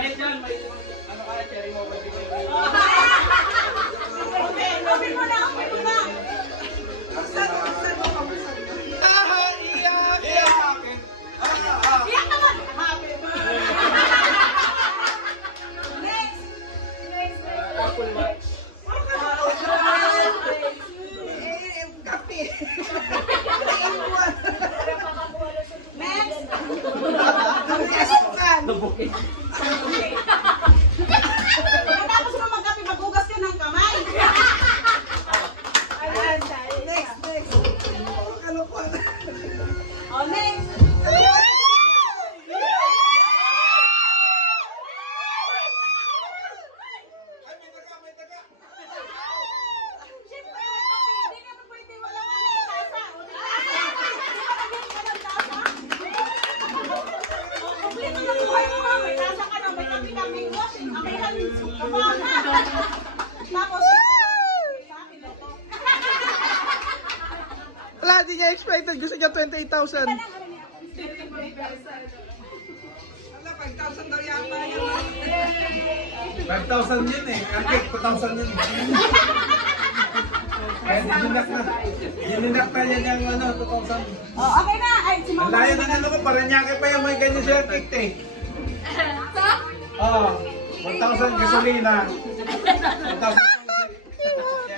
Dahil dyan, may ano ka, cherry mo, Okay. Wala, di niya expected. Gusto niya 28,000. Wala, 5,000 daw yata yan. 5,000 yun eh. Kasi 2,000 yun. Kaya dininak na. Dininak na yan yung ano, 2,000. Oh, okay na. Ay, si Ang Mama. layo ng ano ko, Paranaque pa yung may ganyan siya tikt eh. Oo. 1,000 gasolina. 1,000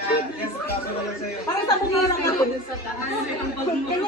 Kaya, yes, 1,000 na lang sa'yo. Parang sa bumira ka.